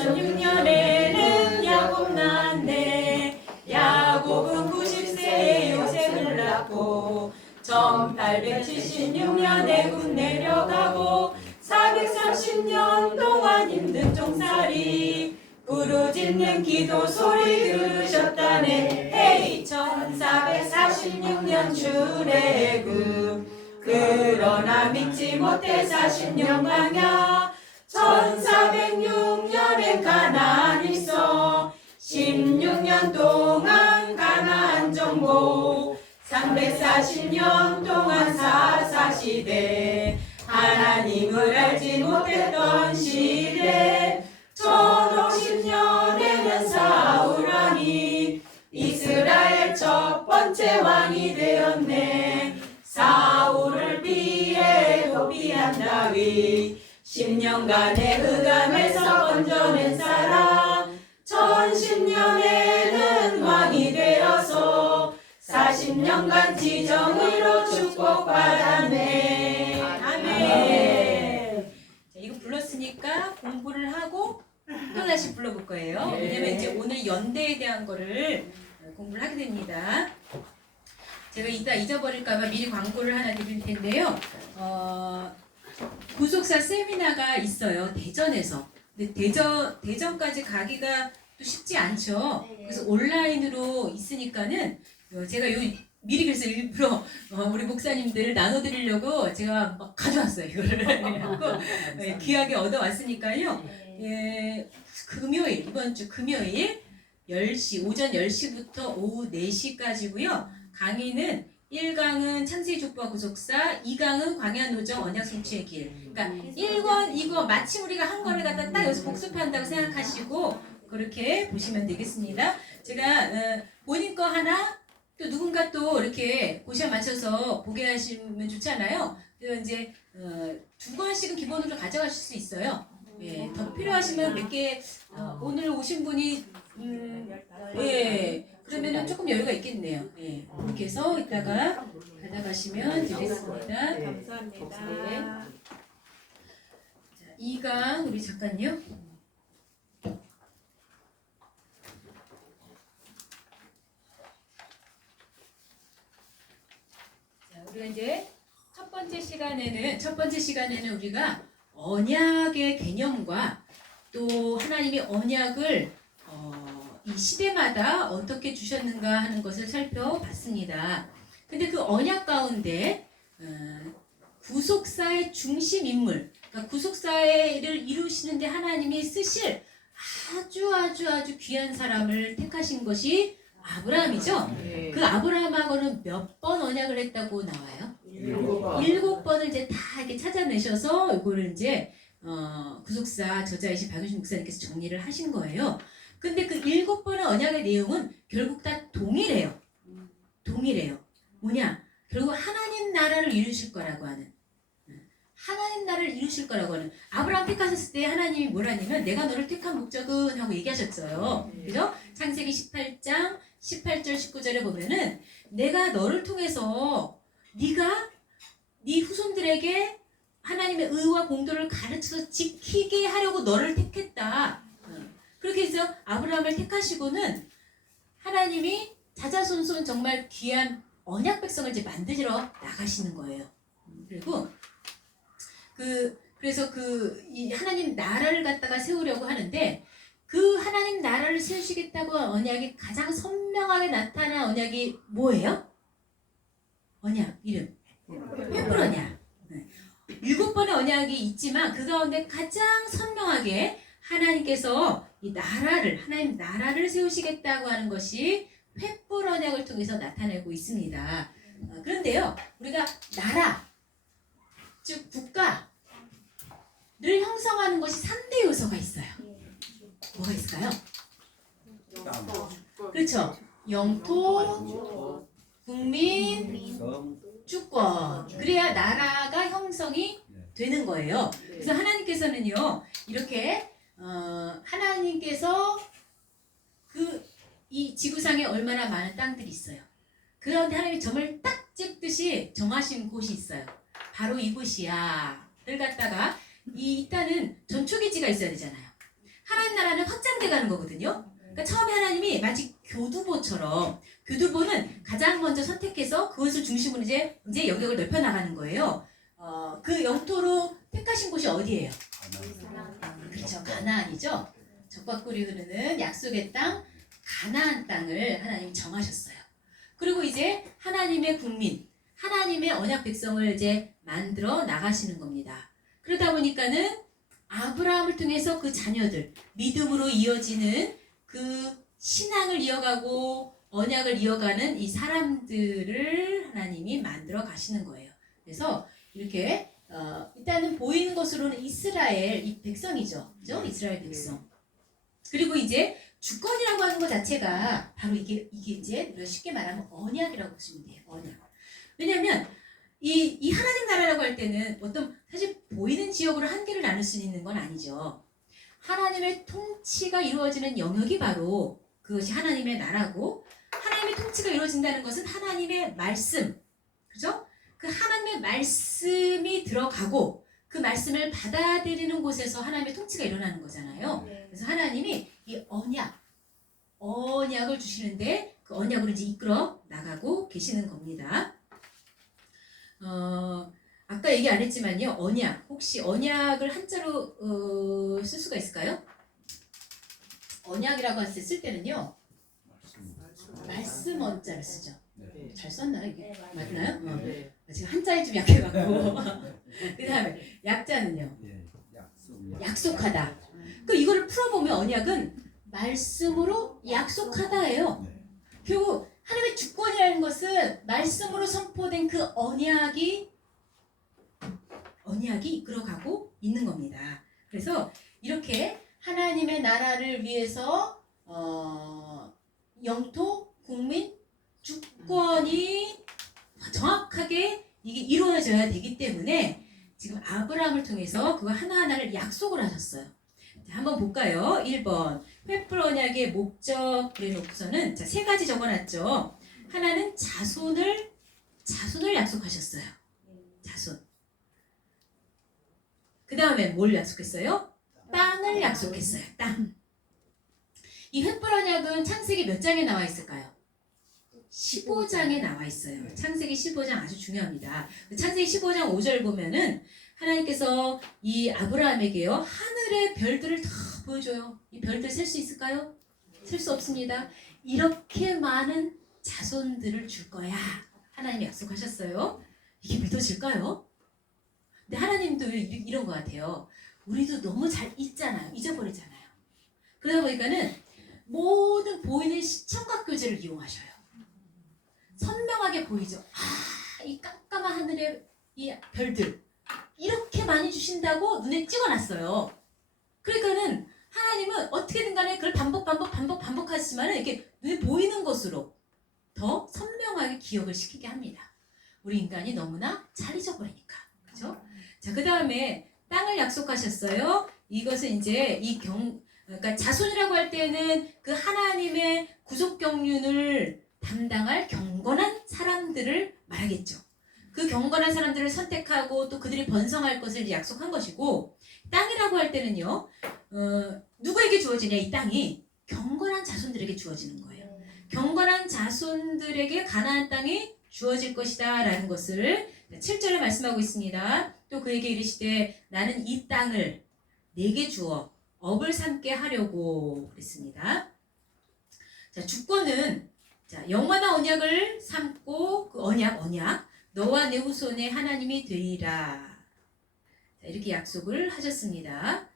2006년에는 야곱 낳았네. 야곱은 90세에 요셉을 낳고 1876년에 군 내려가고 430년 동안 힘든 종살이 부르짖는 기도 소리 들으셨다네. 헤이 1446년 출애굽. 그러나 믿지 못해 40년 광야 1406년에 가나안 있어 16년 동안 가나안 정복 340년 동안 사사시대 하나님을 알지 못했던 시대 1050년에는 사울왕이 이스라엘 첫 번째 왕이 되었네. 사울을 피해 도피한 다윗 10년간의 흑암에서 건져낸 사람 1010년에는 왕이 되어서 40년간 지정의로 축복받았네. 아멘. 자, 이거 불렀으니까 공부를 하고 또 다시 불러볼 거예요. 왜냐면 이제 오늘 연대에 대한 거를 공부를 하게 됩니다. 제가 이따 잊어버릴까봐 미리 광고를 하나 드릴 텐데요. 구속사 세미나가 있어요. 대전에서. 근데 대전까지 가기가 또 쉽지 않죠. 그래서 온라인으로 있으니까는 제가 미리 그래서 일부러 우리 목사님들 나눠드리려고 제가 막 가져왔어요. 이거를 그래갖고 귀하게 얻어왔으니까요. 예, 금요일 이번 주 금요일 10시 오전 10시부터 오후 4시까지고요. 강의는 1강은 창세기 족보와 구속사, 2강은 광야노정 언약성취의 길. 그러니까 1권, 2권 마침 우리가 한 거를 갖다 딱 여기서 복습한다고 생각하시고 그렇게 보시면 되겠습니다. 제가 본인 거 하나 또 누군가 또 이렇게 고시에 맞춰서 보게 하시면 좋잖아요. 그래서 이제 2권씩은 기본으로 가져가실 수 있어요. 예, 더 필요하시면 몇 개 오늘 오신 분이 예. 그러면은 조금 여유가 있겠네요. 예. 이렇게 해서 이따가 가져가시면 되겠습니다. 네, 감사합니다. 자, 2강 우리 잠깐요. 자, 우리가 이제 첫 번째 시간에는 우리가 언약의 개념과 또 하나님이 언약을 이 시대마다 어떻게 주셨는가 하는 것을 살펴봤습니다. 근데 그 언약 가운데 구속사의 중심 인물, 그러니까 구속사를 이루시는데 하나님이 쓰실 아주 귀한 사람을 택하신 것이 아브라함이죠. 네. 그 아브라함하고는 몇 번 언약을 했다고 나와요? 7번을 이제 다 이렇게 찾아내셔서 이거를 이제 구속사 저자이신 박윤식 목사님께서 정리를 하신 거예요. 근데 그 7번의 언약의 내용은 결국 다 동일해요. 뭐냐? 결국 하나님 나라를 이루실 거라고 하는. 하나님 나라를 이루실 거라고 하는. 아브라함 택하셨을 때 하나님이 뭐라냐면 내가 너를 택한 목적은 하고 얘기하셨어요. 그죠? 창세기 18장 18절 19절에 보면은 내가 너를 통해서 네가 네 후손들에게 하나님의 의와 공도를 가르쳐서 지키게 하려고 너를 택했다. 그렇게 해서 아브라함을 택하시고는 하나님이 자자손손 정말 귀한 언약 백성을 이제 만드시러 나가시는 거예요. 그리고 그래서 이 하나님 나라를 갖다가 세우려고 하는데 그 하나님 나라를 세우시겠다고 한 언약이 가장 선명하게 나타난 언약이 뭐예요? 언약 이름 횃불 언약. 7번의 언약이 있지만 그 가운데 가장 선명하게 하나님께서 이 하나님 나라를 세우시겠다고 하는 것이 횃불 언약을 통해서 나타내고 있습니다. 그런데요, 우리가 나라, 즉 국가를 형성하는 것이 3대 요소가 있어요. 뭐가 있을까요? 그렇죠. 영토, 국민, 주권. 그래야 나라가 형성이 되는 거예요. 그래서 하나님께서는요, 이렇게 하나님께서 이 지구상에 얼마나 많은 땅들이 있어요. 그 가운데 하나님이 점을 딱 찍듯이 정하신 곳이 있어요. 바로 이곳이야. 를 갖다가 이 땅은 전초기지가 있어야 되잖아요. 하나님 나라는 확장돼 가는 거거든요. 그러니까 처음에 하나님이 마치 교두보처럼 교두보는 가장 먼저 선택해서 그것을 중심으로 이제 영역을 넓혀 나가는 거예요. 그 영토로 택하신 곳이 어디예요? 그렇죠. 가나안이죠. 적과 꿀이 흐르는 약속의 땅 가나안 땅을 하나님이 정하셨어요. 그리고 이제 하나님의 국민, 하나님의 언약 백성을 이제 만들어 나가시는 겁니다. 그러다 보니까는 아브라함을 통해서 그 자녀들, 믿음으로 이어지는 그 신앙을 이어가고 언약을 이어가는 이 사람들을 하나님이 만들어 가시는 거예요. 그래서 이렇게 일단은 보이는 것으로는 이스라엘 이 백성이죠. 그죠? 이스라엘 백성. 그리고 이제 주권이라고 하는 것 자체가 바로 이게 이제 우리가 쉽게 말하면 언약이라고 보시면 돼요. 언약. 왜냐하면 이 하나님 나라라고 할 때는 어떤 사실 보이는 지역으로 한계를 나눌 수 있는 건 아니죠. 하나님의 통치가 이루어지는 영역이 바로 그것이 하나님의 나라고, 하나님의 통치가 이루어진다는 것은 하나님의 말씀, 그죠? 그 하나님의 말씀이 들어가고 그 말씀을 받아들이는 곳에서 하나님의 통치가 일어나는 거잖아요. 그래서 하나님이 이 언약을 주시는데 그 언약으로 이제 이끌어 나가고 계시는 겁니다. 아까 얘기 안 했지만요. 언약. 혹시 언약을 한자로 쓸 수가 있을까요? 언약이라고 쓸 때는요. 말씀 언자를 쓰죠. 잘 썼나요? 이게 맞나요? 제가 한자에 좀 약해갖고. 그 다음에 약자는요. 약속하다. 그 이거를 풀어보면 언약은 말씀으로 약속하다예요. 결국 하나님의 주권이라는 것은 말씀으로 선포된 그 언약이 이끌어가고 있는 겁니다. 그래서 이렇게 하나님의 나라를 위해서 영토, 국민, 주권이 정확하게 이게 이루어져야 되기 때문에 지금 아브라함을 통해서 그거 하나하나를 약속을 하셨어요. 자, 한번 볼까요? 1번 횃불 언약의 목적 그래놓고서는 자, 세 가지 적어놨죠. 하나는 자손을 약속하셨어요. 자손. 그 다음에 뭘 약속했어요? 땅을 약속했어요. 땅. 이 횃불 언약은 창세기 몇 장에 나와 있을까요? 15장에 나와 있어요. 창세기 15장 아주 중요합니다. 창세기 15장 5절 보면은 하나님께서 이 아브라함에게요 하늘의 별들을 다 보여줘요. 이 별들 셀 수 있을까요? 셀 수 없습니다. 이렇게 많은 자손들을 줄 거야. 하나님이 약속하셨어요. 이게 믿어질까요? 근데 하나님도 이런 것 같아요. 우리도 너무 잘 잊잖아요. 잊어버리잖아요. 그러다 보니까는 모든 보이는 시청각 교재를 이용하셔요. 선명하게 보이죠. 이 깜깜한 하늘의 이 별들 이렇게 많이 주신다고 눈에 찍어놨어요. 그러니까는 하나님은 어떻게든 간에 그걸 반복하시지만 이렇게 눈에 보이는 것으로 더 선명하게 기억을 시키게 합니다. 우리 인간이 너무나 잘 잊어버리니까. 그렇죠? 자, 그 다음에 땅을 약속하셨어요. 이것은 이제 그러니까 자손이라고 할 때는 그 하나님의 구속 경륜을 담당할 경건한 사람들을 말하겠죠. 그 경건한 사람들을 선택하고 또 그들이 번성할 것을 약속한 것이고, 땅이라고 할 때는요, 누구에게 주어지냐, 이 땅이 경건한 자손들에게 주어지는 거예요. 경건한 자손들에게 가나안 땅이 주어질 것이다 라는 것을 7절에 말씀하고 있습니다. 또 그에게 이르시되 나는 이 땅을 내게 주어 업을 삼게 하려고 그랬습니다. 자, 주권은 자, 영원한 언약을 삼고 그 언약 너와 내 후손의 하나님이 되리라. 자, 이렇게 약속을 하셨습니다.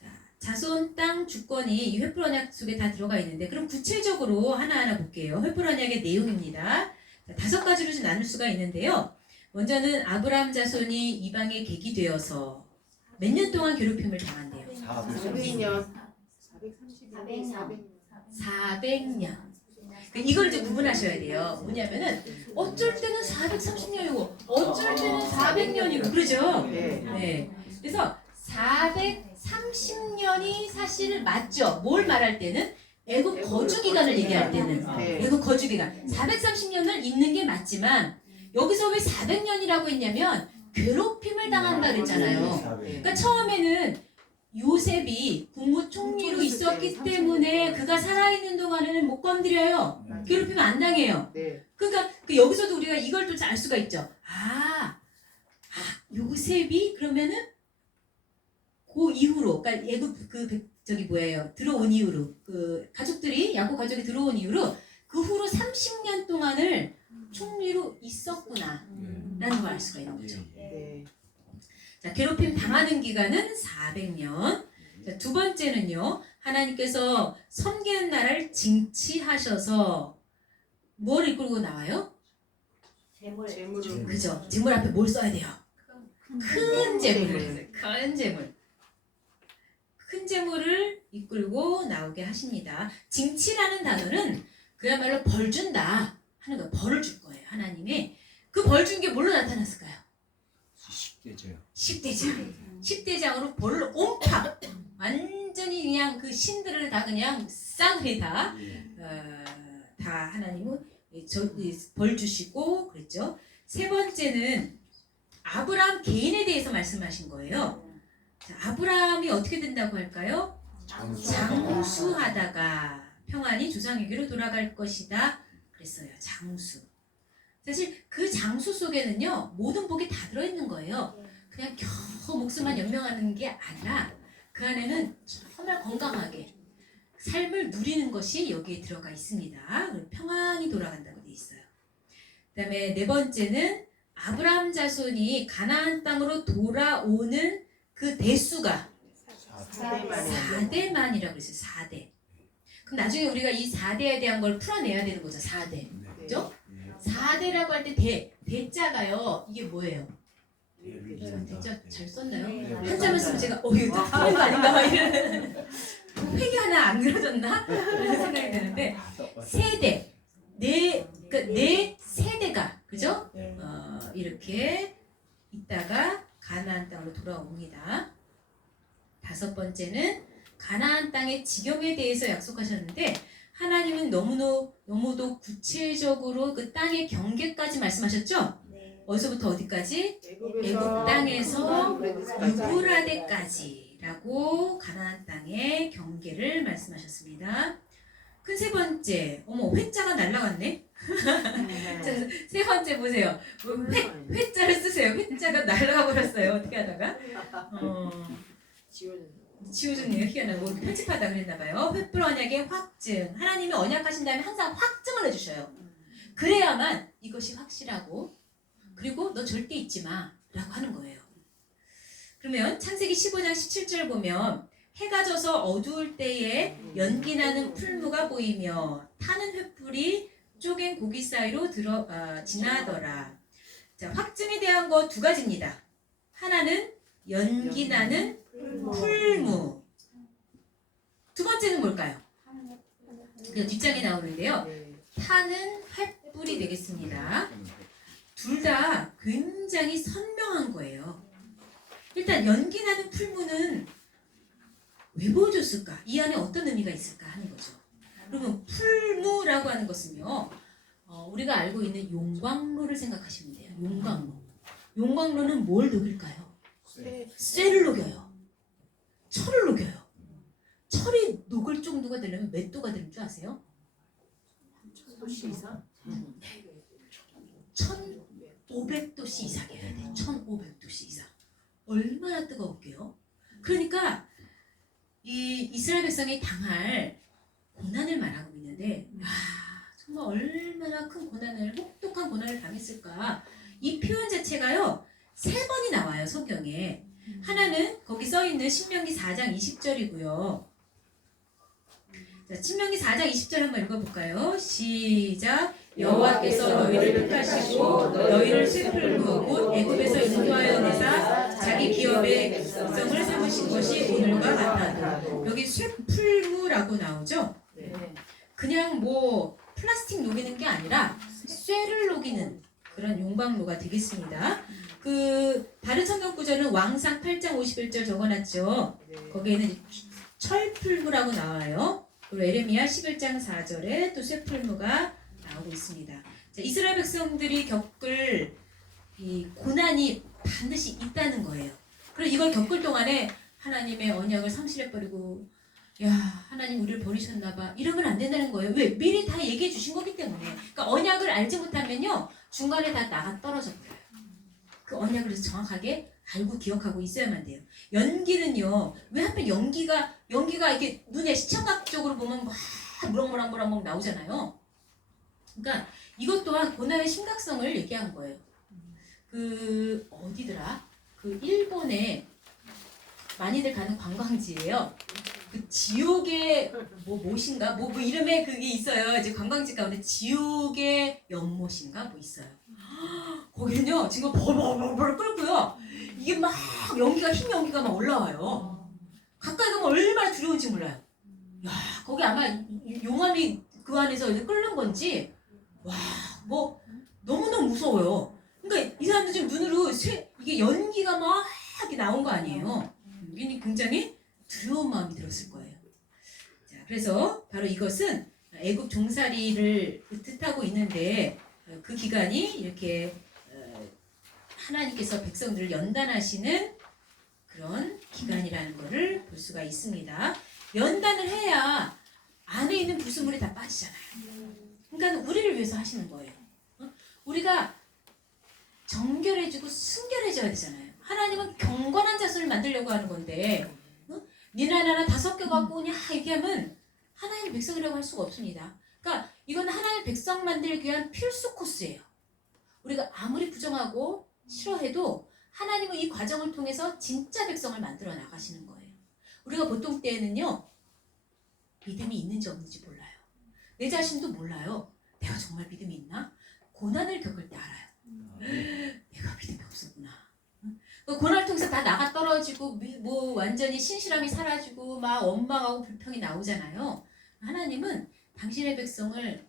자, 자손 땅 주권이 이 횃불 언약 속에 다 들어가 있는데, 그럼 구체적으로 하나하나 볼게요. 횃불 언약의 내용입니다. 자, 5가지로 좀 나눌 수가 있는데요. 먼저는 아브라함 자손이 이방에 객이 되어서 몇 년 동안 괴롭힘을 당한대요. 400년. 이걸 이제 구분하셔야 돼요. 뭐냐면은 어쩔 때는 430년이고 어쩔 때는 400년이고 그러죠. 네. 그래서 430년이 사실 맞죠. 뭘 말할 때는 애국 거주 기간을 얘기할 때는 애국 거주 기간 430년을 있는 게 맞지만, 여기서 왜 400년이라고 했냐면 괴롭힘을 당한다 그랬잖아요. 그러니까 처음에는 요셉이 국무총리로 있었기 때문에 그가 살아있는 동안에는 못 건드려요. 괴롭히면 안 당해요. 네. 그러니까 여기서도 우리가 이걸 또 알 수가 있죠. 요셉이 그러면은 그 이후로, 그러니까 애굽 들어온 이후로 야곱 가족이 들어온 이후로 그 후로 30년 동안을 총리로 있었구나라는 걸 알 수가 있는 거죠. 네. 자, 괴롭힘 당하는 기간은 400년. 자, 두 번째는요. 하나님께서 섬기는 나라를 징치하셔서 뭘 이끌고 나와요? 재물을. 그죠? 재물 앞에 뭘 써야 돼요? 큰 재물을. 큰 재물. 큰 재물을 이끌고 나오게 하십니다. 징치라는 단어는 그야말로 벌 준다 하는 거예요. 벌을 줄 거예요. 하나님이. 그 벌 준 게 뭘로 나타났을까요? 10대죠. 10대장으로 벌을 옴팍 완전히 그냥 그 신들을 다 그냥 쌍이 다 하나님은 벌 주시고 그랬죠. 세 번째는 아브라함 개인에 대해서 말씀하신 거예요. 자, 아브라함이 어떻게 된다고 할까요? 장수하다가 평안히 조상에게로 돌아갈 것이다 그랬어요. 장수. 사실 그 장수 속에는요 모든 복이 다 들어있는 거예요. 그냥 겨우 목숨만 연명하는 게 아니라 그 안에는 정말 건강하게 삶을 누리는 것이 여기에 들어가 있습니다. 평안히 돌아간다고 돼 있어요. 그 다음에 네 번째는 아브라함 자손이 가나안 땅으로 돌아오는 그 대수가 4대만이라고 그랬어요. 4대. 그럼 나중에 우리가 이 4대에 대한 걸 풀어내야 되는 거죠. 4대. 그죠? 4대라고 할 때 대자가요. 이게 뭐예요? 대자 잘 썼나요? 한자만 쓰면 제가 이거 딱 틀린 거 아닌가 막 이런 획이 하나 안 그려졌나? 이런 생각이 드는데 세대 네 세대가 그죠? 이렇게 있다가 가나안 땅으로 돌아옵니다. 다섯 번째는 가나안 땅의 지경에 대해서 약속하셨는데 하나님은 너무도 구체적으로 그 땅의 경계까지 말씀하셨죠? 어디서부터 어디까지? 애굽 땅에서 유브라데까지라고 가나안 땅의 경계를 말씀하셨습니다. 큰 세 번째, 회자가 날라갔네. 자, 세 번째 보세요. 회자를 쓰세요. 회자가 날라가 버렸어요. 어떻게 하다가? 지워졌네요. 희한하게 편집하다 그랬나봐요. 횃불 언약의 확증. 하나님이 언약하신 다음에 항상 확증을 해주셔요. 그래야만 이것이 확실하고 그리고 너 절대 잊지 마 라고 하는 거예요. 그러면 창세기 15장 17절 보면 해가 져서 어두울 때에 연기나는 풀무가 보이며 타는 횃불이 쪼갠 고기 사이로 지나더라. 자, 확증에 대한 거 두 가지입니다. 하나는 연기나는 풀무. 두 번째는 뭘까요? 뒷장에 나오는데요. 타는 횃불이 되겠습니다. 둘 다 굉장히 선명한 거예요. 일단 연기나는 풀무는 왜 보여줬을까? 이 안에 어떤 의미가 있을까 하는 거죠. 그러면 풀무라고 하는 것은요. 우리가 알고 있는 용광로를 생각하시면 돼요. 용광로. 용광로는 뭘 녹일까요? 쇠를 녹여요. 철을 녹여요. 철이 녹을 정도가 되려면 몇 도가 되는 줄 아세요? 1000도 이상? 1500도씨 이상이어야 돼요. 1500도씨 이상. 얼마나 뜨거울게요? 그러니까 이 이스라엘 백성이 당할 고난을 말하고 있는데 정말 얼마나 큰 고난을 혹독한 고난을 당했을까. 이 표현 자체가요. 3번이 나와요. 성경에. 하나는 거기 써있는 신명기 4장 20절이고요. 자, 신명기 4장 20절 한번 읽어볼까요? 시작. 여호와께서 너희를 택하시고 너희를 쇠풀무 곧 애굽에서 인도하여 내사 자기 기업의 백성을 삼으신 것이 오늘과 같아도 여기 쇠풀무라고 나오죠? 그냥 뭐 플라스틱 녹이는 게 아니라 쇠를 녹이는 그런 용광로가 되겠습니다. 그 다른 성경 구절은 왕상 8장 51절 적어놨죠. 거기에는 철풀무라고 나와요. 그리고 에레미야 11장 4절에 또 쇠풀무가 나오고 있습니다. 자, 이스라엘 백성들이 겪을 이 고난이 반드시 있다는 거예요. 그리고 이걸 겪을 동안에 하나님의 언약을 상실해버리고 야 하나님 우리를 버리셨나봐 이러면 안 된다는 거예요. 왜? 미리 다 얘기해 주신 거기 때문에. 그러니까 언약을 알지 못하면요 중간에 다 나가 떨어져 버려요. 그 언약을 그래서 정확하게 알고 기억하고 있어야만 돼요. 연기는요 왜 하필 연기가 이렇게 눈에 시청각적으로 보면 막 무럭무럭 나오잖아요. 그러니까 이것 또한 고난의 심각성을 얘기한 거예요. 그 어디더라? 그 일본에 많이들 가는 관광지예요. 그 지옥의 못인가 뭐 이름에 그게 있어요. 이제 관광지 가운데 지옥의 연못인가 뭐 있어요. 거기는요 지금 벌벌벌 끓고요. 이게 막 연기가 흰 연기가 막 올라와요. 가까이 가면 얼마나 두려운지 몰라요. 야 거기 아마 용암이 그 안에서 이제 끓는 건지 와 뭐 너무너무 무서워요. 그러니까 이 사람들 지금 눈으로 이게 연기가 막 이렇게 나온 거 아니에요. 이게 굉장히 두려운 마음이 들었을 거예요. 자, 그래서 바로 이것은 애굽 종살이를 뜻하고 있는데 그 기간이 이렇게 하나님께서 백성들을 연단하시는 그런 기간이라는 것을 볼 수가 있습니다. 연단을 해야 안에 있는 불순물이 다 빠지잖아요. 그러니까 우리를 위해서 하시는 거예요. 우리가 정결해지고 순결해져야 되잖아요. 하나님은 경건한 자손을 만들려고 하는 건데 니나 나나 다 섞여갖고 그냥 얘기하면 하나님 백성이라고 할 수가 없습니다. 그러니까 이건 하나님 백성 만들기 위한 필수 코스예요. 우리가 아무리 부정하고 싫어해도 하나님은 이 과정을 통해서 진짜 백성을 만들어 나가시는 거예요. 우리가 보통 때에는요 믿음이 있는지 없는지 몰라요. 내 자신도 몰라요. 내가 정말 믿음이 있나? 고난을 겪을 때 알아요. 내가 믿음이 없었구나. 그 고난을 통해서 다 나가 떨어지고 뭐 완전히 신실함이 사라지고 막 원망하고 불평이 나오잖아요. 하나님은 당신의 백성을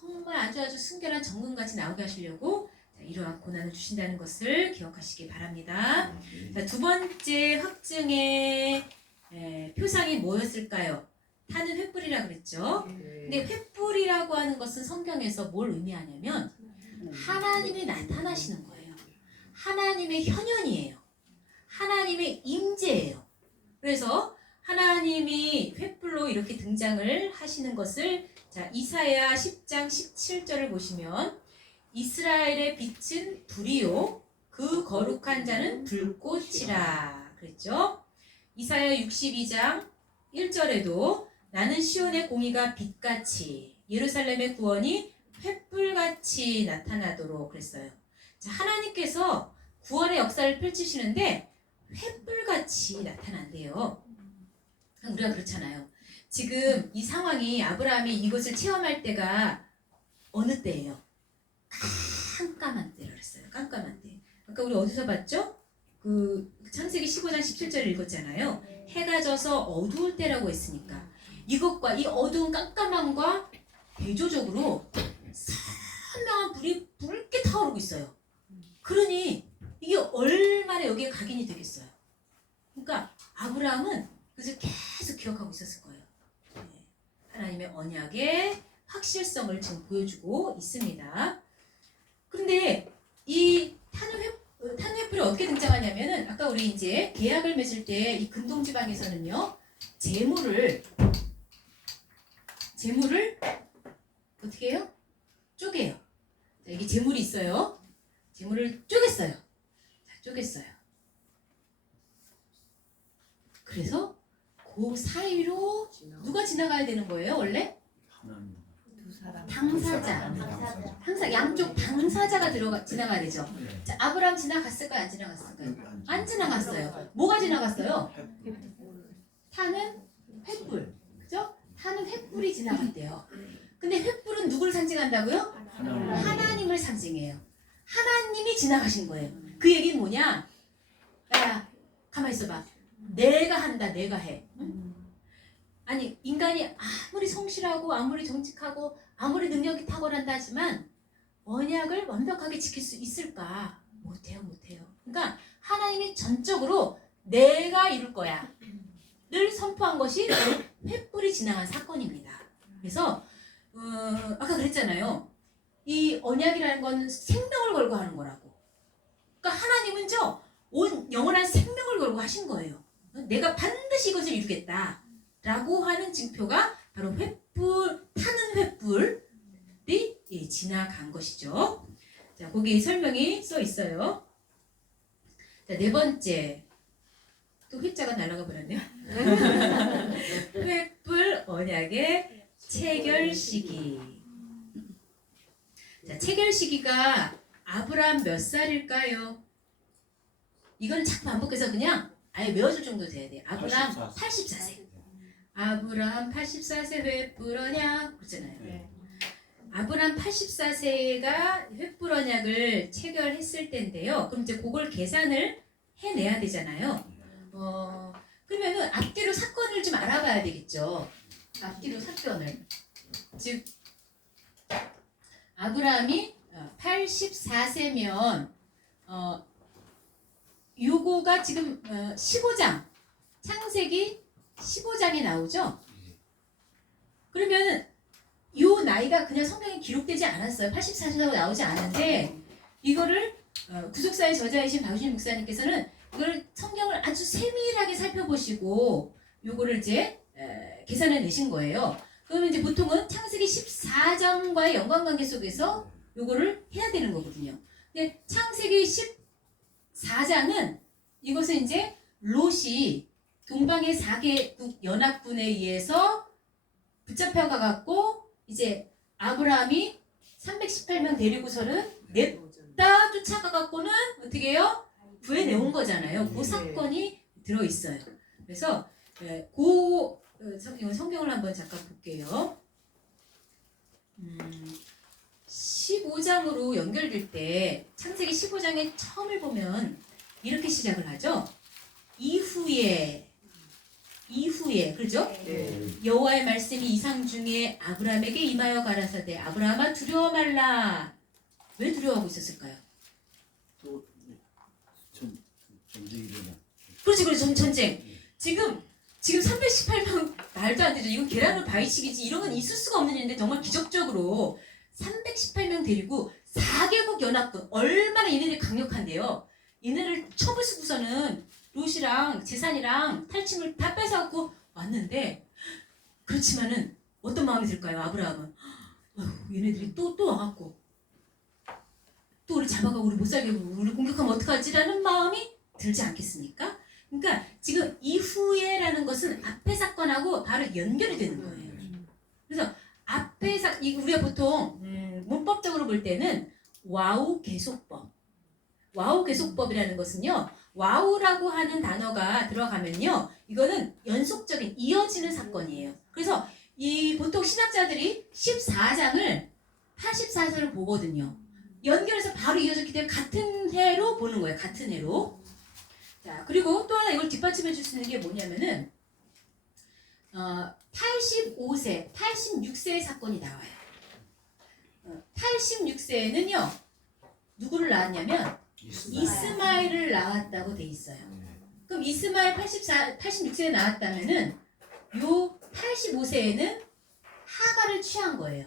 정말 아주 순결한 정금같이 나오게 하시려고 이러한 고난을 주신다는 것을 기억하시기 바랍니다. 자, 두 번째 확증의 표상이 뭐였을까요? 타는 횃불이라 그랬죠. 근데 횃불이라고 하는 것은 성경에서 뭘 의미하냐면 하나님이 나타나시는 거예요. 하나님의 현현이에요. 하나님의 임재예요. 그래서 하나님이 횃불로 이렇게 등장을 하시는 것을 자 이사야 10장 17절을 보시면 이스라엘의 빛은 불이요 그 거룩한 자는 불꽃이라 그랬죠. 이사야 62장 1절에도 나는 시온의 공의가 빛같이 예루살렘의 구원이 횃불같이 나타나도록 그랬어요. 자, 하나님께서 구원의 역사를 펼치시는데 횃불같이 나타난대요. 우리가 그렇잖아요. 지금 이 상황이 아브라함이 이것을 체험할 때가 어느 때예요? 깜깜한 때라 그랬어요. 깜깜한 때. 아까 우리 어디서 봤죠? 그 창세기 15장 17절을 읽었잖아요. 해가 져서 어두울 때라고 했으니까 이것과 이 어두운 깜깜함과 대조적으로 선명한 불이 붉게 타오르고 있어요. 그러니 이게 얼마나 여기에 각인이 되겠어요. 그러니까 아브라함은 그것을 계속 기억하고 있었을 거예요. 하나님의 언약의 확실성을 지금 보여주고 있습니다. 그런데 이 탄회불이 어떻게 등장하냐면은 아까 우리 이제 계약을 맺을 때 이 근동 지방에서는요 재물을 어떻게 해요? 쪼개요. 자, 여기 재물이 있어요. 재물을 쪼갰어요. 자, 쪼갰어요. 그래서 그 사이로 누가 지나가야 되는 거예요, 원래? 당사자. 항상 양쪽 당사자가 지나가야 되죠. 자, 아브라함 지나갔을까요? 안 지나갔을까요? 안 지나갔어요. 뭐가 지나갔어요? 타는 횃불. 그죠? 타는 횃불이 지나갔대요. 근데 횃불은 누구를 상징한다고요? 하나님을 상징해요. 하나님이 지나가신 거예요. 그 얘기는 뭐냐? 야, 가만히 있어봐. 내가 한다, 내가 해. 응? 아니, 인간이 아무리 성실하고 아무리 정직하고 아무리 능력이 탁월한다 하지만 언약을 완벽하게 지킬 수 있을까? 못해요. 그러니까 하나님이 전적으로 내가 이룰 거야 를 선포한 것이 횃불이 지나간 사건입니다. 그래서 아까 그랬잖아요. 이 언약이라는 건 생명을 걸고 하는 거라고. 그러니까 하나님은 온 영원한 생명을 걸고 하신 거예요. 내가 반드시 이것을 이루겠다라고 하는 징표가 바로 타는 횃불이 지나간 것이죠. 자, 거기 설명이 써 있어요. 자, 네 번째. 또 회자가 날아가 버렸네요. 횃불 언약의 체결 시기. 자, 체결 시기가 아브라함 몇 살일까요? 이건 자꾸 반복해서 그냥 아예 외워줄 정도 돼야 돼요. 아브라함 84세. 아브라함 84세 횃불 언약 그렇잖아요. 네. 아브라함 84세가 횃불 언약을 체결했을 때인데요. 그럼 이제 그걸 계산을 해내야 되잖아요. 그러면은 앞뒤로 사건을 좀 알아봐야 되겠죠. 앞뒤로 사건을. 즉 아브라함이 84세면 요거가 지금 15장 창세기 15장에 나오죠. 그러면 요 나이가 그냥 성경에 기록되지 않았어요. 84세라고 나오지 않은데 이거를 구속사의 저자이신 박윤희 목사님께서는 이걸 성경을 아주 세밀하게 살펴보시고 요거를 이제 계산해 내신 거예요. 그러면 이제 보통은 창세기 14장과의 연관관계 속에서 요거를 해야 되는 거거든요. 근데 창세기 14장은 이것은 이제 롯이 동방의 4개국 연합군에 의해서 붙잡혀가 갖고 이제 아브라함이 318명 데리고서는 냅다 쫓아가 갖고는 어떻게 해요? 구해내온 거잖아요. 그 사건이 들어있어요. 그래서 성경을 한번 잠깐 볼게요. 15장으로 연결될 때 창세기 15장의 처음을 보면 이렇게 시작을 하죠. 이후에 그렇죠? 네. 여호와의 말씀이 이상 중에 아브라함에게 임하여 가라사대 아브라함아 두려워 말라. 왜 두려워하고 있었을까요? 또 전쟁이 일어나. 그렇지 전쟁. 지금 318명 말도 안 되죠. 이건 계란을 바위치기지 이런 건 있을 수가 없는 일인데 정말 기적적으로 318명 데리고 4개국 연합군 얼마나 얘네들이 강력한데요. 얘네를 쳐부수고서는 롯이랑 재산이랑 탈취물 다 뺏어갖고 왔는데 그렇지만은 어떤 마음이 들까요? 아브라함은 얘네들이 또 와갖고 또 우리 잡아가고 우리 못 살게 하고 우리 공격하면 어떡하지라는 마음이 들지 않겠습니까? 그러니까 지금 이후에라는 것은 앞의 사건하고 바로 연결이 되는 거예요. 그래서 앞의 우리가 보통 문법적으로 볼 때는 와우 계속법이라는 것은요. 와우라고 하는 단어가 들어가면요. 이거는 연속적인 이어지는 사건이에요. 그래서 이 보통 신학자들이 14장을 84세로 보거든요. 연결해서 바로 이어졌기 때문에 같은 해로 보는 거예요. 같은 해로. 자, 그리고 또 하나 이걸 뒷받침해 줄 수 있는 게 뭐냐면은 85세, 86세의 사건이 나와요. 86세에는요. 누구를 낳았냐면 이스마엘을 낳았다고 돼 있어요. 그럼 이스마엘 86세에 낳았다면은 요 85세에는 하갈을 취한 거예요.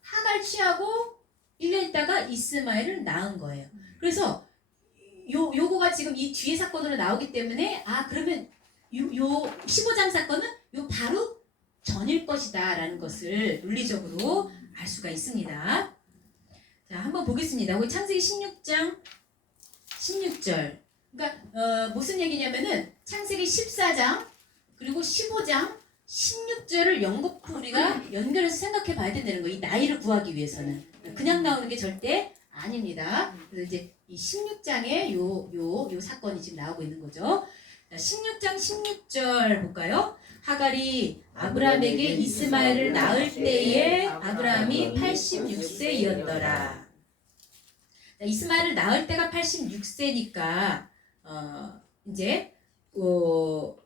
하갈 취하고 1년 있다가 이스마엘을 낳은 거예요. 그래서 요거가 지금 이 뒤에 사건으로 나오기 때문에 그러면 요 15장 사건은 요 바로 전일 것이다 라는 것을 논리적으로 알 수가 있습니다. 자, 한번 보겠습니다. 우리 창세기 16장 16절. 그러니까 무슨 얘기냐면은 창세기 14장 그리고 15장 16절을 연거푸 우리가 연결해서 생각해 봐야 된다는 거예요. 이 나이를 구하기 위해서는. 그냥 나오는 게 절대 아닙니다. 그래서 이제 이 16장에 요 사건이 지금 나오고 있는 거죠. 자, 16장 16절 볼까요? 하갈이 아브라함에게 이스마엘을 낳을 때에 아브라함이 86세이었더라. 이스마엘을 낳을 때가 86세니까 이제 그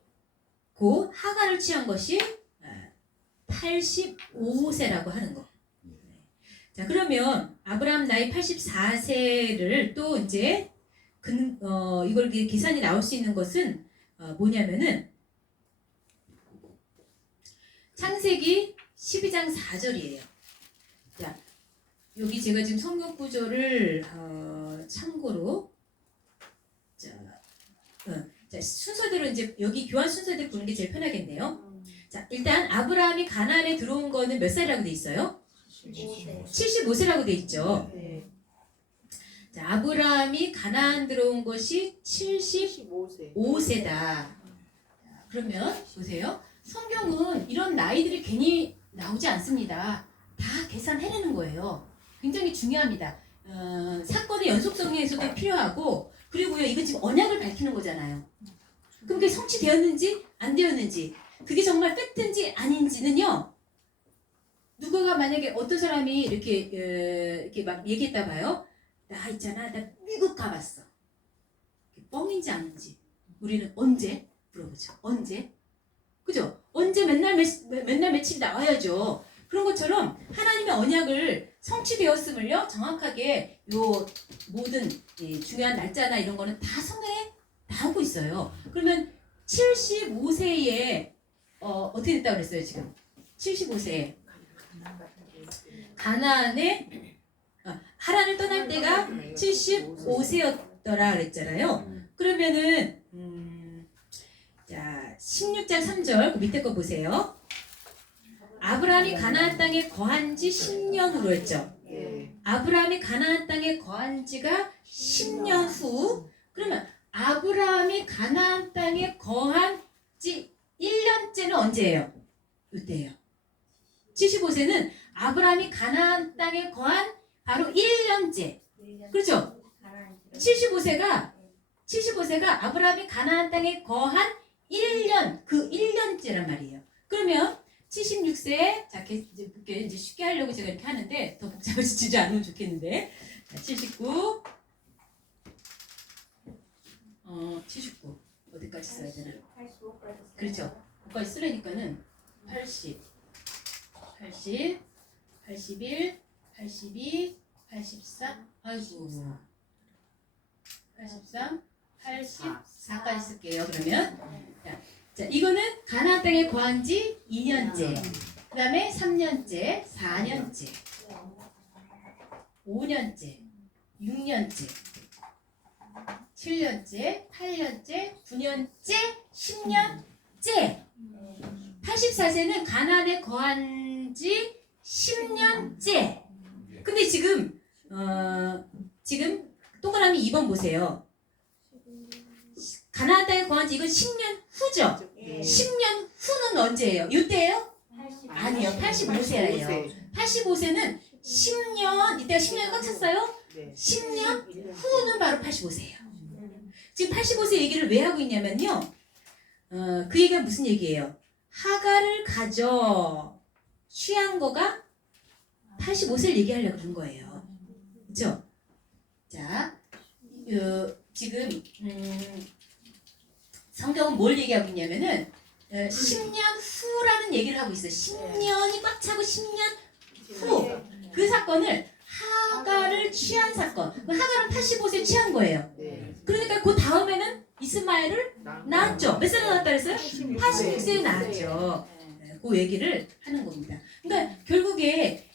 하갈을 취한 것이 85세라고 하는 거. 자, 그러면 아브라함 나이 84세를 또 이제 이걸 계산이 나올 수 있는 것은 뭐냐면은 창세기 12장 4절이에요. 자, 여기 제가 지금 성경 구조를 참고로 자, 자, 순서대로 이제 여기 교환 순서대로 보는 게 제일 편하겠네요. 자, 일단 아브라함이 가나안에 들어온 거는 몇 살이라고 돼 있어요? 75세라고 돼 있죠. 네. 자, 아브라함이 가나안 들어온 것이 15세. 75세다. 그러면 보세요. 성경은 이런 나이들이 괜히 나오지 않습니다. 다 계산해내는 거예요. 굉장히 중요합니다. 사건의 연속성에서도 필요하고, 그리고요, 이거 지금 언약을 밝히는 거잖아요. 그럼 그게 성취되었는지 안 되었는지, 그게 정말 팩트인지 아닌지는요, 누가가 만약에 어떤 사람이 이렇게 막 얘기했다 봐요. 나 있잖아, 나 미국 가봤어. 뻥인지 아닌지 우리는 언제 물어보죠. 언제? 그죠? 언제 맨날 며칠 나와야죠. 그런 것처럼 하나님의 언약을 성취되었음을요, 정확하게 요 모든 중요한 날짜나 이런 거는 다 성경에 나오고 있어요. 그러면 75세에 어떻게 됐다고 그랬어요 지금? 75세에 가나안에 하란을 떠날 때가 75세였더라 그랬잖아요. 그러면은 자 16장 3절 그 밑에 거 보세요. 아브라함이 가나안 땅에 거한 지 10년 후로 했죠. 아브라함이 가나안 땅에 거한 지가 10년 후. 그러면 아브라함이 가나안 땅에 거한 지 1년째는 언제예요? 이때예요. 75세는 아브라함이 가나안 땅에 거한 바로 1년째. 그렇죠? 75세가 아브라함이 가나안 땅에 거한 1년, 그 1년째란 말이에요. 그러면 76세에 자, 이제 쉽게 하려고 제가 이렇게 하는데 더 복잡해지지 않으면 좋겠는데. 자, 79. 79. 어디까지 써야 되나? 그렇죠. 거기까지 쓰려니까는 80, 81, 82, 84. 아이고. 83, 84까지 쓸게요. 그러면 자, 이거는 가나안 땅에 거한 지 2년째. 그 다음에 3년째, 4년째, 5년째, 6년째, 7년째, 8년째, 9년째, 10년째. 84세는 가나안에 거한 지 10년째. 근데 지금 동그라미 2번 보세요. 가나안 땅에 거한 지 이건 10년 후죠. 10년 후는 언제예요? 이때예요? 아니요. 85세예요. 85세는 10년, 이때가 10년이 꽉 찼어요? 10년 후는 바로 85세예요. 지금 85세 얘기를 왜 하고 있냐면요. 그 얘기가 무슨 얘기예요? 하가를 가져 취한 거가 85세를 얘기하려고 그런 거예요. 그렇죠? 자, 지금 성경은 뭘 얘기하고 있냐면은 10년 후라는 얘기를 하고 있어요. 10년이 꽉 차고 10년 후. 그 사건을 하가를 취한 사건. 하가는 85세 취한 거예요. 그러니까 그 다음에는 이스마엘을 낳았죠. 몇 살에 낳았다 그랬어요? 86세에 낳았죠. 그 얘기를 하는 겁니다. 그러니까 결국에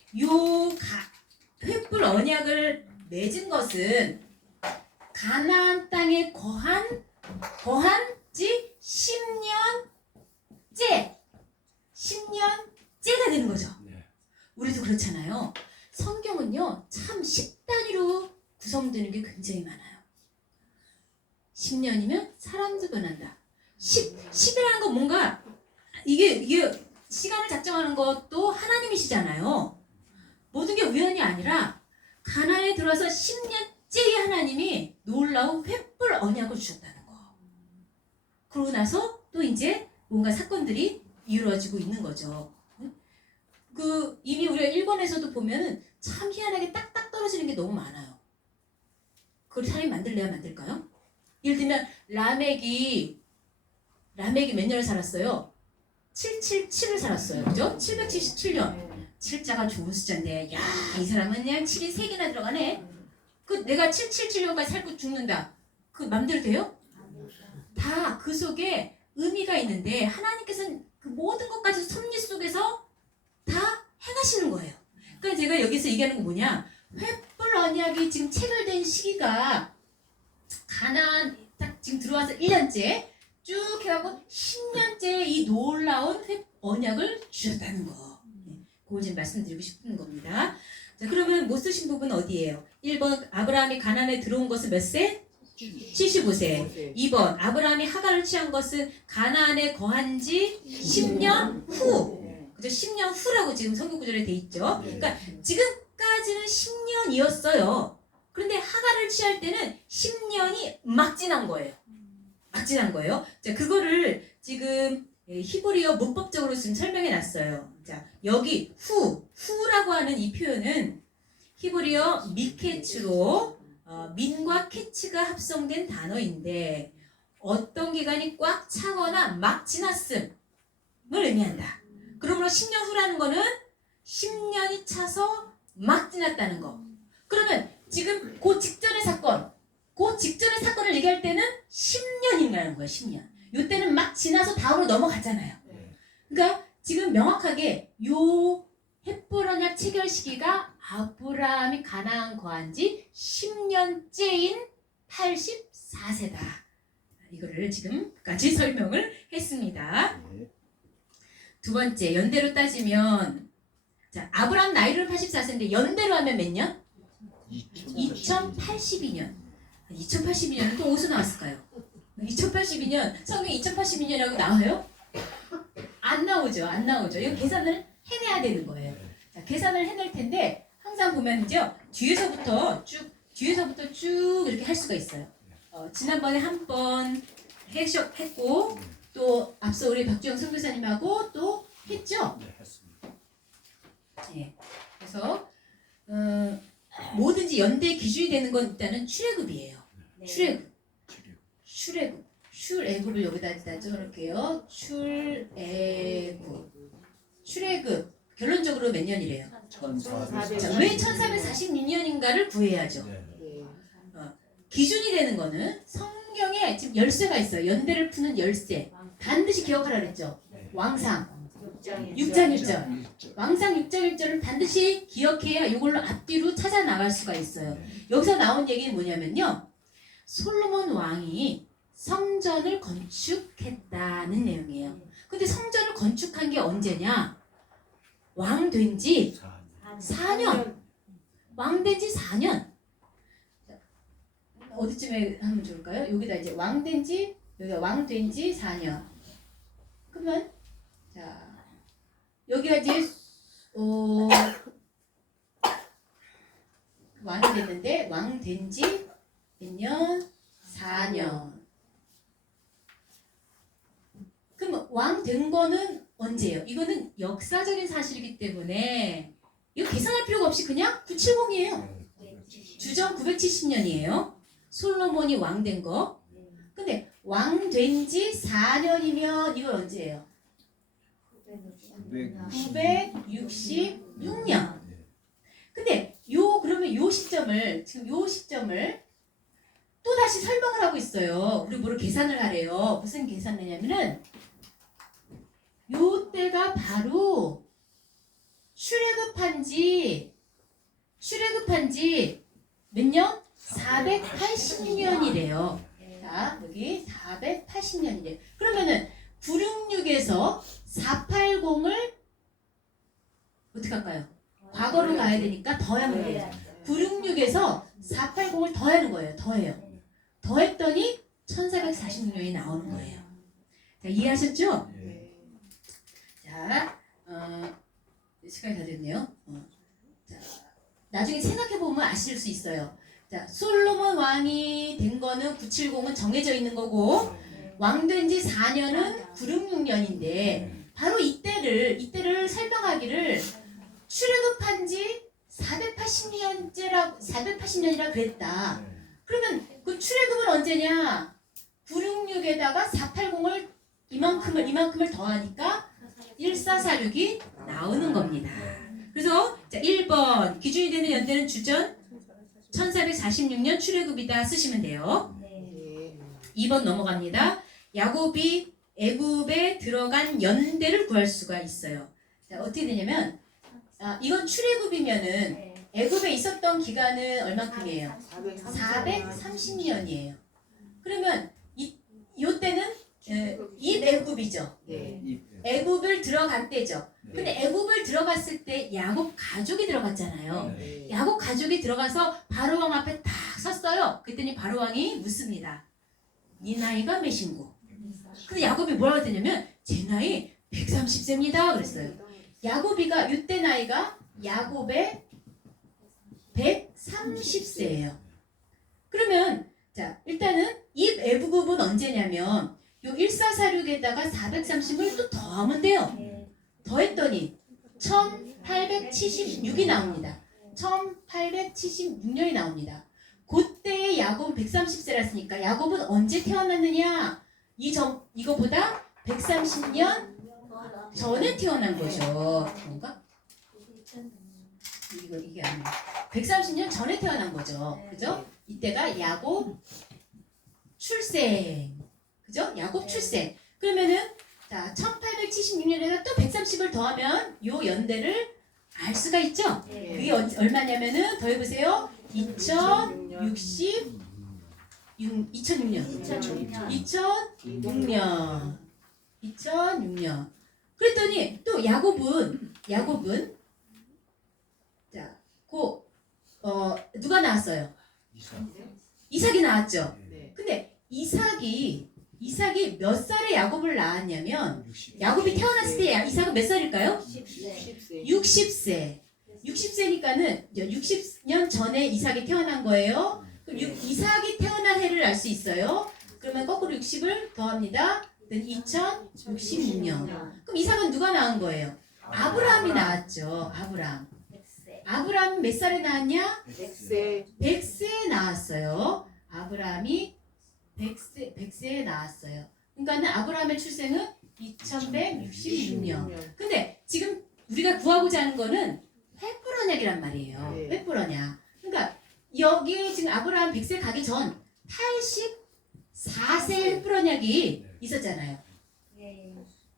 횃불 언약을 맺은 것은 가나안 땅에 거한 지 10년째가 되는 거죠. 우리도 그렇잖아요. 성경은요, 참 10단위로 구성되는 게 굉장히 많아요. 10년이면 사람도 변한다. 10이라는 건 뭔가 이게 시간을 작정하는 것도 하나님이시잖아요. 모든 게 우연이 아니라 가나안에 들어와서 10년째의 하나님이 놀라운 횃불 언약을 주셨다는 거. 그러고 나서 또 이제 뭔가 사건들이 이루어지고 있는 거죠. 이미 우리가 일본에서도 보면은 참 희한하게 딱딱 떨어지는 게 너무 많아요. 그걸 사람이 만들래야 만들까요? 예를 들면 라멕이 몇 년을 살았어요? 777을 살았어요. 그죠? 777년. 7자가 좋은 숫자인데, 야, 이 사람은 그냥 7이 3개나 들어가네. 내가 777년까지 살고 죽는다. 그 맘대로 돼요? 다 그 속에 의미가 있는데, 하나님께서는 그 모든 것까지 섭리 속에서 다 행하시는 거예요. 그러니까 제가 여기서 얘기하는 건 뭐냐? 횃불 언약이 지금 체결된 시기가 가나안 딱 지금 들어와서 1년째, 쭉 해가고 10년째 이 놀라운 언약을 주셨다는 거. 그걸 지금 말씀드리고 싶은 겁니다. 자, 그러면 못 쓰신 부분 어디예요? 1번 아브라함이 가나안에 들어온 것은 몇 세? 75세. 2번 아브라함이 하갈을 취한 것은 가나안에 거한 지 10년 후. 그죠? 10년 후라고 지금 성경 구절에 돼 있죠. 그러니까 지금까지는 10년이었어요. 그런데 하갈을 취할 때는 10년이 막 지난 거예요. 막 지난 거예요. 자, 그거를 지금 히브리어 문법적으로 지금 설명해 놨어요. 자, 여기 후라고 하는 이 표현은 히브리어 미케츠로 민과 케츠가 합성된 단어인데 어떤 기간이 꽉 차거나 막 지났음을 의미한다. 그러므로 10년 후라는 거는 10년이 차서 막 지났다는 거. 그러면 지금 그 직전의 사건을 얘기할 때는 10년이라는 거예요. 10년. 요때는 막 지나서 다음으로 넘어가잖아요. 그러니까 지금 명확하게 요 헷불 언약 체결 시기가 아브라함이 가나안 거한 지 10년째인 84세다. 이거를 지금까지 설명을 했습니다. 두 번째, 연대로 따지면 자, 아브라함 나이로 84세인데 연대로 하면 몇 년? 2082년. 2082년은 또 어디서 나왔을까요? 2082년, 성경 2082년이라고 나와요? 안 나오죠. 이거 계산을 해내야 되는 거예요. 자, 계산을 해낼 텐데 항상 보면요, 뒤에서부터 쭉 이렇게 할 수가 있어요. 지난번에 한 번 했고 또 앞서 우리 박주영 선교사님하고 또 했죠. 네, 했습니다. 예. 그래서 뭐든지 연대 기준이 되는 건 일단은 출애굽이에요. 출애굽을 여기다 적어놓을게요. 출애굽 결론적으로 몇 년이래요? 1400. 자, 왜 1446년인가를 구해야죠. 네. 기준이 되는 거는 성경에 지금 열쇠가 있어요. 연대를 푸는 열쇠. 반드시 기억하라 그랬죠. 왕상 6장 1절. 왕상 6장 1절을 반드시 기억해야 이걸로 앞뒤로 찾아 나갈 수가 있어요. 여기서 나온 얘기는 뭐냐면요. 솔로몬 왕이 성전을 건축했다는 내용이에요. 근데 성전을 건축한 게 언제냐? 왕 된 지 4년. 왕 된 지 4년. 어디쯤에 하면 좋을까요? 여기다 이제 왕 된 지 4년. 그러면 자, 여기가 이제 왕이 됐는데 왕 된 지 몇 년? 4년. 그럼 왕 된 거는 언제예요? 이거는 역사적인 사실이기 때문에 이거 계산할 필요가 없이 그냥 970이에요. 주전 970년이에요. 솔로몬이 왕 된 거. 근데 왕 된 지 4년이면 이건 언제예요? 966년. 근데 그러면 요 시점을 또 다시 설명을 하고 있어요. 우리 뭐를 계산을 하래요. 무슨 계산을 하냐면은 요 때가 바로 출애굽한 지 몇 년? 480년이래요. 자, 여기 480년이래. 그러면은 966에서 480을 어떻게 할까요? 과거로 가야 되니까 더하는 거예요. 966에서 480을 더하는 거예요. 더했더니 1446년이 나오는 거예요. 자, 이해하셨죠? 자, 시간이 다 됐네요. 자, 나중에 생각해보면 아실 수 있어요. 자, 솔로몬 왕이 된 거는 970은 정해져 있는 거고 왕 된 지 4년은 966년인데 바로 이때를 설명하기를 출애굽한 지 480년이라 그랬다. 그러면 그 출애굽은 언제냐? 966에다가 480을 이만큼을 더하니까 1446이 나오는 겁니다. 그래서 자, 1번 기준이 되는 연대는 주전 1446년 출애굽이다 쓰시면 돼요. 2번 넘어갑니다. 야곱이 애굽에 들어간 연대를 구할 수가 있어요. 자, 어떻게 되냐면 이건 출애굽이면은 애굽에 있었던 기간은 얼마큼이에요? 430년이에요. 그러면 요 때는 입애굽이죠. 네. 애굽을 들어갈 때죠. 네. 근데 애굽을 들어갔을 때 야곱 가족이 들어갔잖아요. 네. 야곱 가족이 들어가서 바로왕 앞에 딱 섰어요. 그랬더니 바로왕이 묻습니다. 네 나이가 몇인고? 근데 야곱이 뭐라고 했냐면 제 나이 130세입니다. 그랬어요. 야곱이가 이때 나이가 야곱의 130세예요. 그러면 자 일단은 이 애굽은 언제냐면 요 1446에다가 430을 또 더하면 돼요. 더했더니 1876이 나옵니다. 1876년이 나옵니다. 그때의 야곱은 130세랐으니까 야곱은 언제 태어났느냐? 이거보다 130년 전에 태어난 거죠. 뭔가? 이게 아니에요. 130년 전에 태어난 거죠. 그죠? 이때가 야곱 출생. 그죠? 야곱 출생. 그러면은 자 1876년에다 또 130을 더하면 요 연대를 알 수가 있죠? 그게 얼마냐면은 더해보세요. 2006년. 2006년. 그랬더니 또 야곱은 자, 누가 나왔어요? 이삭이 나왔죠. 네. 근데 이삭이 몇 살에 야곱을 낳았냐면 야곱이 태어났을 때 이삭은 몇 살일까요? 60세. 60세. 60세니까는 60년 전에 이삭이 태어난 거예요. 그럼 이삭이 태어난 해를 알 수 있어요. 그러면 거꾸로 60을 더합니다. 2066년. 그럼 이삭은 누가 낳은 거예요? 아브라함이 낳았죠. 아브라함 몇 살에 낳았냐? 100세. 100세에 나왔어요. 아브라함이 100세에 나왔어요. 그러니까는 아브라함의 출생은 2166년. 근데 지금 우리가 구하고자 하는 거는 횃불언약이란 말이에요. 네. 횃불언약. 그러니까 여기 지금 아브라함 100세 가기 전 84세 횃불언약이 있었잖아요.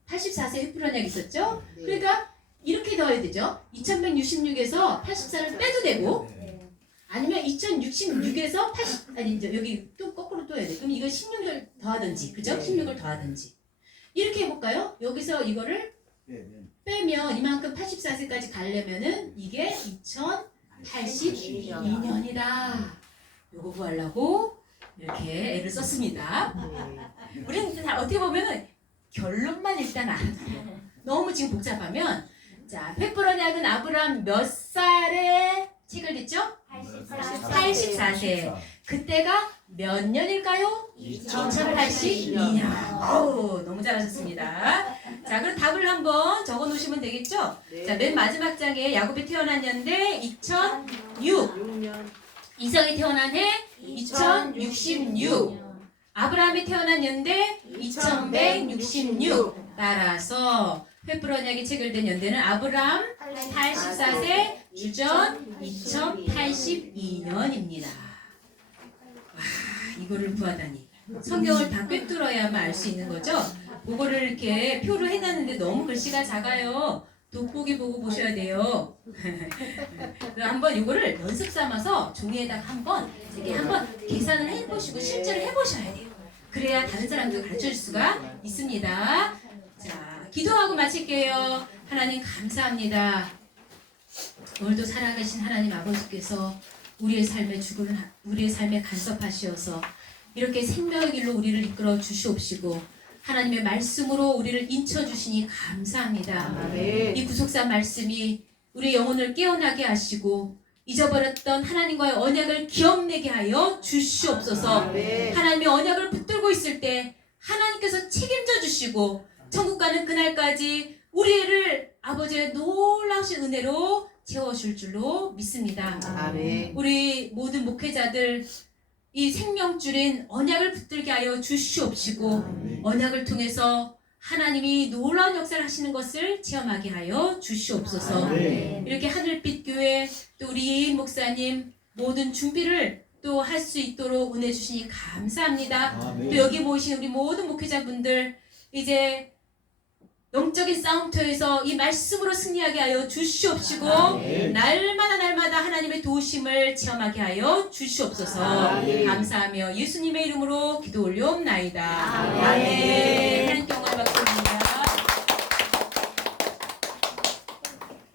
84세 횃불언약이 있었죠? 네. 그러니까 이렇게 넣어야 되죠. 2166에서 84를 빼도 되고 아니면 2066에서 80 아니 이제 여기 또 거꾸로 또 해야 돼. 그럼 이거 16을 더하든지 그죠? 16을 더하든지 이렇게 해볼까요? 여기서 이거를 빼면 이만큼 84세까지 가려면은 이게 2082년이다. 요거 구하려고 이렇게 애를 썼습니다. 우리는 다 어떻게 보면은 결론만 일단 알아둬요. 너무 지금 복잡하면 자 횃불언약은 아브라함 몇 살에 체결됐죠? 84세. 그때가 몇 년일까요? 2082년. 어우, 너무 잘하셨습니다. 자, 그럼 답을 한번 적어 놓으시면 되겠죠? 네. 자, 맨 마지막 장에 야곱이 태어난 연대 2006. 6년. 이삭이 태어난 해 2066. 아브라함이 태어난 연대 2166. 따라서 횃불언약이 체결된 연대는 아브라함 84세 주전 2082년입니다. 와, 이거를 구하다니. 성경을 다 꿰뚫어야만 알 수 있는 거죠? 그거를 이렇게 표로 해놨는데 너무 글씨가 작아요. 돋보기 보고 보셔야 돼요. 한번 이거를 연습 삼아서 종이에다가 한번 이렇게 한번 계산을 해보시고 실제로 해보셔야 돼요. 그래야 다른 사람도 가르쳐줄 수가 있습니다. 자, 기도하고 마칠게요. 하나님 감사합니다. 오늘도 살아계신 하나님 아버지께서 우리의 삶에 간섭하시어서 이렇게 생명의 길로 우리를 이끌어 주시옵시고 하나님의 말씀으로 우리를 인쳐 주시니 감사합니다. 네. 이 구속사 말씀이 우리 영혼을 깨어나게 하시고 잊어버렸던 하나님과의 언약을 기억내게 하여 주시옵소서. 네. 하나님의 언약을 붙들고 있을 때 하나님께서 책임져 주시고 천국 가는 그날까지 우리를 아버지의 놀라우신 은혜로 채워줄 줄로 믿습니다. 아멘. 우리 모든 목회자들 이 생명줄인 언약을 붙들게 하여 주시옵시고 언약을 통해서 하나님이 놀라운 역사를 하시는 것을 체험하게 하여 주시옵소서. 아멘. 이렇게 하늘빛 교회 또 우리 예인 목사님 모든 준비를 또 할 수 있도록 은혜 주시니 감사합니다. 또 여기 모이신 우리 모든 목회자분들 이제 영적인 싸움터에서 이 말씀으로 승리하게 하여 주시옵시고 날마다 하나님의 도우심을 체험하게 하여 주시옵소서. 감사하며 예수님의 이름으로 기도 올려옵나이다. 아멘.